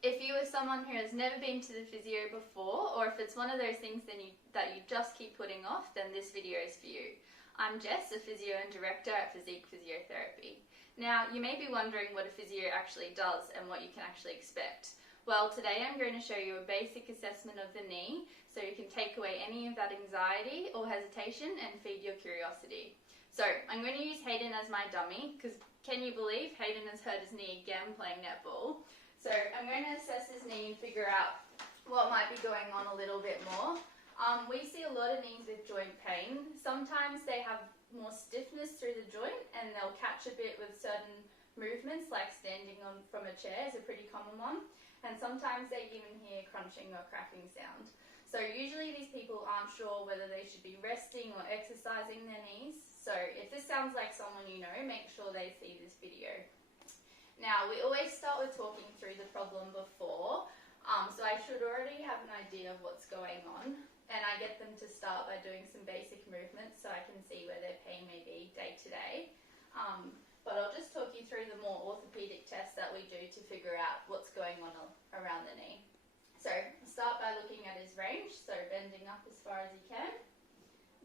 If you are someone who has never been to the physio before, or if it's one of those things that you just keep putting off, then this video is for you. I'm Jess, a physio and director at Physique Physiotherapy. Now, you may be wondering what a physio actually does and what you can actually expect. Well, today I'm going to show you a basic assessment of the knee so you can take away any of that anxiety or hesitation and feed your curiosity. So, I'm going to use Hayden as my dummy, because can you believe Hayden has hurt his knee again playing netball? So I'm going to assess his knee and figure out what might be going on a little bit more. We see a lot of knees with joint pain. Sometimes they have more stiffness through the joint and they'll catch a bit with certain movements, like standing from a chair is a pretty common one. And sometimes they even hear crunching or cracking sound. So usually these people aren't sure whether they should be resting or exercising their knees. So if this sounds like someone you know, make sure they see this video. Now, we always start with talking through the problem before, so I should already have an idea of what's going on, and I get them to start by doing some basic movements so I can see where their pain may be day to day. But I'll just talk you through the more orthopedic tests that we do to figure out what's going on around the knee. So, start by looking at his range, so bending up as far as you can.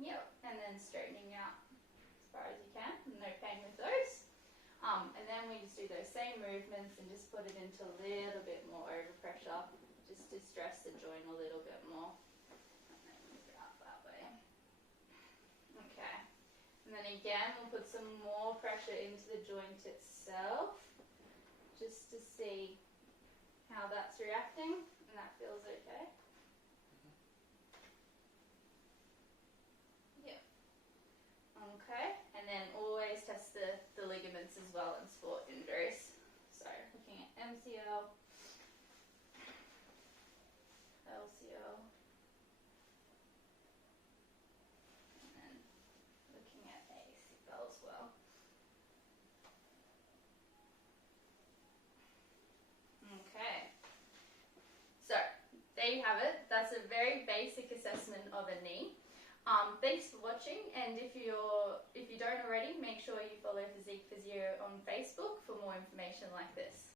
Yep, and then straightening out as far as you can, no pain with those. And then we just do those same movements and just put it into a little bit more overpressure, just to stress the joint a little bit more. And then move it out that way. Okay. And then again, we'll put some more pressure into the joint itself, just to see how that's reacting, and that feels okay. Okay, and then always test the ligaments as well in sport injuries. So looking at MCL, LCL, and then looking at ACL as well. Okay, so there you have it. That's a very basic assessment of a knee. Thanks for watching, and if you don't already, make sure you follow Physique Physio on Facebook for more information like this.